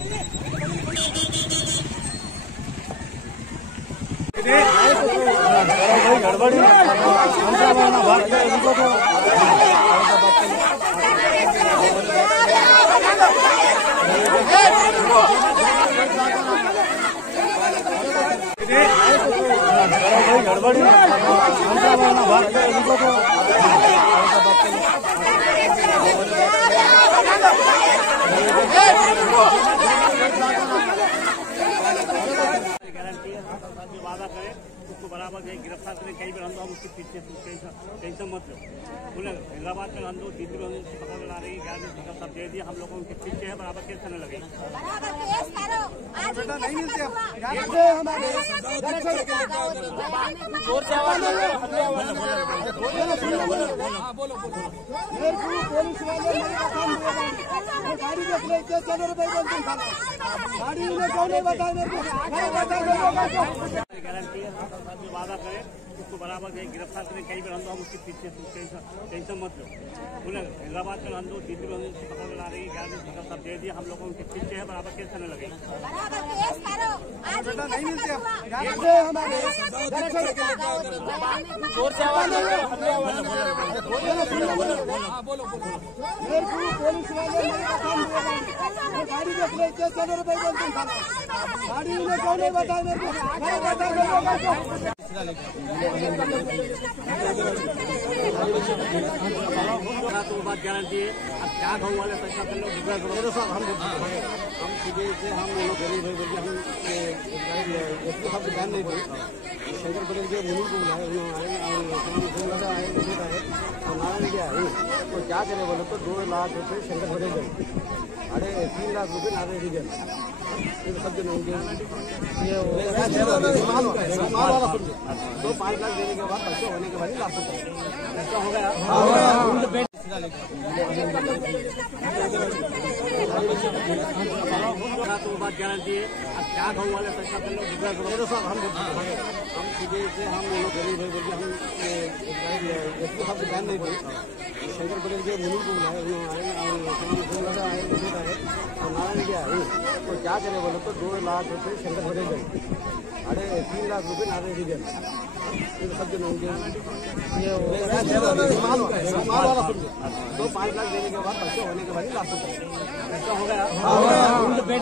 गड़बड़ी वादा करें उसको बराबर गिरफ्तार करें। कई बार हम उसके पीछे टेंशन मत लो। उन्हें हैदराबाद में हम लोग दिल्ली में पकड़ ला रही है, सब दे दिया, हम लोग उनके पीछे है, बराबर केस करने लगे। गारंटी है वादा करें उसको बराबर गिरफ्तार करें। कई बार हम लोग उसके पीछे टेंशन मत लो। उन्हें हैदराबाद में हम लोग दिल्ली में पकड़ ला रही है, सब दे दिया, हम लोग उनके पीछे है, बराबर केस करने लगे। तो बात गारंटी है। अब क्या गाँव वाले पैसा कर लो हम सीधे से हम लोग गरीब है बोलिए हम ध्यान नहीं दें। शंकर पटेल के मुनि को बुलाए, आए और नारायण जी आए तो क्या करे बोले तो 2 लाख रुपये शंकर पटेल गए, 3.5 लाख रुपये नारायण जी गए। सब जन होंगे ये 5 लाख देने के बाद पैसे होने के बाद ही लाभ ऐसा हो गया। तो बात गारंटी है। अब क्या गाँव वाले पैसा कर लो हम सीधे से हम लोग गरीब है बोलिए हम ध्यान नहीं दें। शंकर पटेल के मुनि को बुलाए, आए और नारायण जी आए तो क्या करे बोले तो 2 लाख रुपये शंकर पटेल गए, 3 लाख रुपये नारायण जी गए। सब जन होंगे ये 5 लाख देने के बाद पैसे होने के बाद ही लाभ ऐसा हो गया।